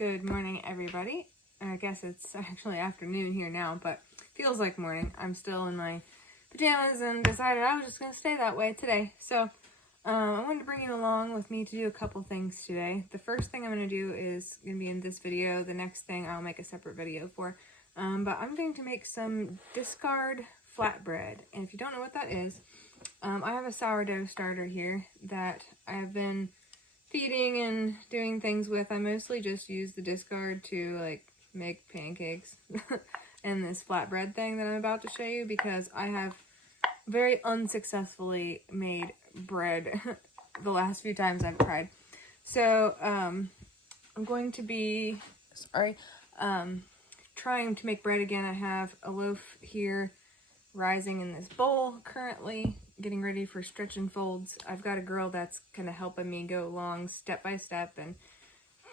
Good morning, everybody. I guess it's actually afternoon here now, but feels like morning. I'm still in my pajamas and decided I was just going to stay that way today. So I wanted to bring you along with me to do a couple things today. The first thing I'm going to do is going to be in this video. The next thing I'll make a separate video for. But I'm going to make some discard flatbread. And if you don't know what that is, I have a sourdough starter here that I've been feeding and doing things with. I mostly just use the discard to like make pancakes and this flatbread thing that I'm about to show you because I have very unsuccessfully made bread the last few times I've tried. So I'm going to be trying to make bread again. I have a loaf here rising in this bowl currently, getting ready for stretch and folds. I've got a girl that's kind of helping me go along step by step and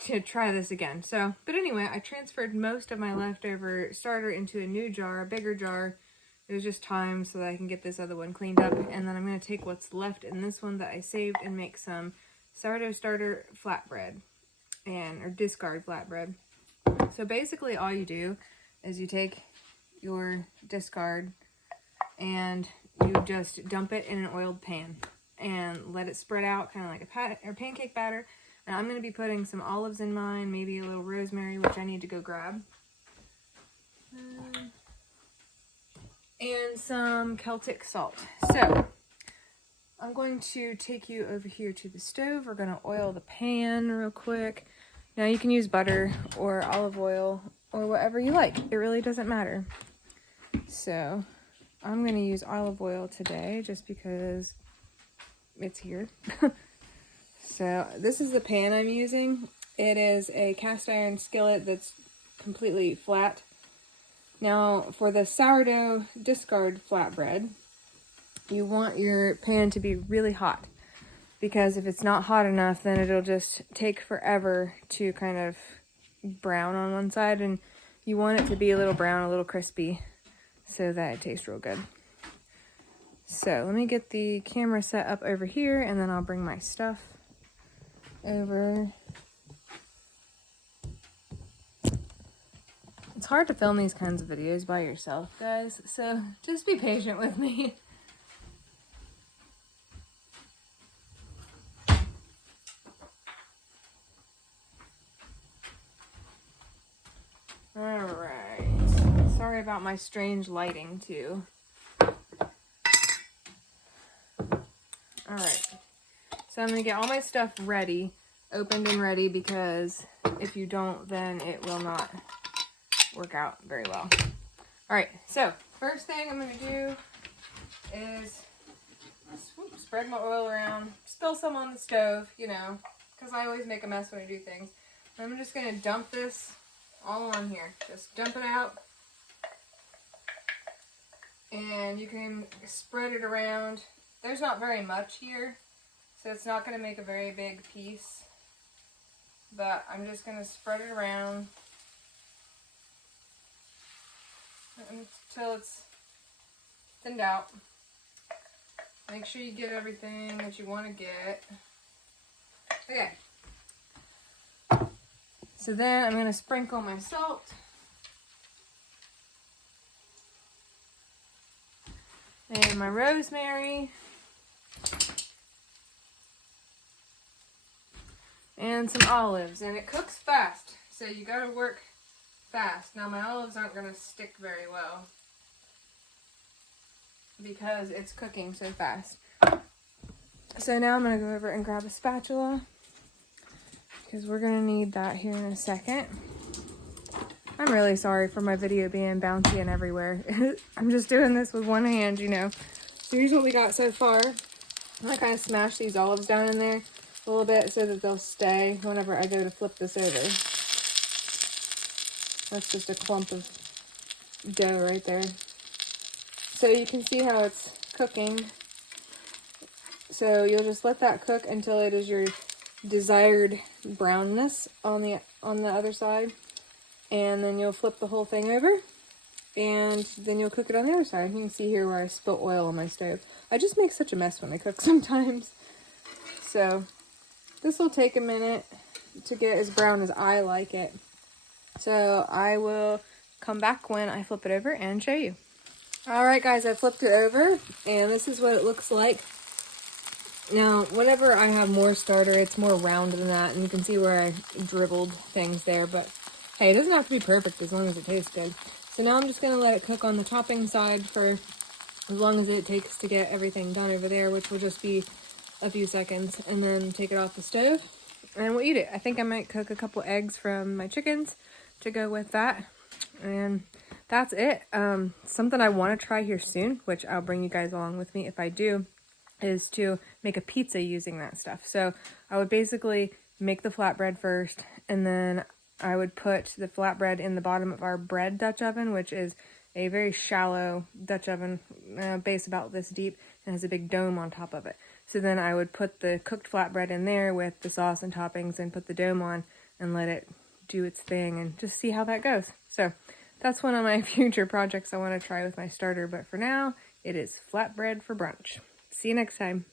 to try this again. So, but anyway, I transferred most of my leftover starter into a new jar, a bigger jar. It was just time so that I can get this other one cleaned up, and then I'm going to take what's left in this one that I saved and make some sourdough starter flatbread or discard flatbread. So basically all you do is you take your discard and you just dump it in an oiled pan and let it spread out kind of like a pancake batter. And I'm going to be putting some olives in mine, maybe a little rosemary, which I need to go grab. And some Celtic salt. So I'm going to take you over here to the stove. We're going to oil the pan real quick. Now you can use butter or olive oil or whatever you like. It really doesn't matter. So I'm going to use olive oil today just because it's here. So this is the pan I'm using. It is a cast iron skillet that's completely flat. Now for the sourdough discard flatbread, you want your pan to be really hot because if it's not hot enough, then it'll just take forever to kind of brown on one side, and you want it to be a little brown, a little crispy, so that it tastes real good. So let me get the camera set up over here and then I'll bring my stuff over. It's hard to film these kinds of videos by yourself, guys, so just be patient with me. Alright, sorry about my strange lighting too. Alright, so I'm going to get all my stuff ready, opened and ready, because if you don't, then it will not work out very well. Alright, so first thing I'm going to do is spread my oil around, spill some on the stove, you know, because I always make a mess when I do things. I'm just going to dump this all on here. Just dump it out. And you can spread it around. There's not very much here, so it's not going to make a very big piece. But I'm just going to spread it around until it's thinned out. Make sure you get everything that you want to get. Okay. So then I'm going to sprinkle my salt. And my rosemary. And some olives. And it cooks fast, so you gotta work fast. Now my olives aren't gonna stick very well because it's cooking so fast. So now I'm gonna go over and grab a spatula because we're gonna need that here in a second. I'm really sorry for my video being bouncy and everywhere. I'm just doing this with one hand, you know. So here's what we got so far. I'm gonna kind of smash these olives down in there a little bit so that they'll stay whenever I go to flip this over. That's just a clump of dough right there. So you can see how it's cooking. So you'll just let that cook until it is your desired brownness on the other side. And then you'll flip the whole thing over. And then you'll cook it on the other side. You can see here where I spilt oil on my stove. I just make such a mess when I cook sometimes. So this will take a minute. to get as brown as I like it. So I will come back when I flip it over and show you. Alright guys, I flipped it over and this is what it looks like. Now, whenever I have more starter, it's more round than that, and you can see where I dribbled things there, but hey, it doesn't have to be perfect as long as it tastes good. So now I'm just going to let it cook on the topping side for as long as it takes to get everything done over there, which will just be a few seconds, and then take it off the stove, and we'll eat it. I think I might cook a couple eggs from my chickens to go with that, and that's it. Something I want to try here soon, which I'll bring you guys along with me if I do, is to make a pizza using that stuff. So I would basically make the flatbread first, and then I would put the flatbread in the bottom of our bread Dutch oven, which is a very shallow Dutch oven, base about this deep, and has a big dome on top of it. So then I would put the cooked flatbread in there with the sauce and toppings and put the dome on and let it do its thing and just see how that goes. So that's one of my future projects I want to try with my starter, but for now, it is flatbread for brunch. See you next time.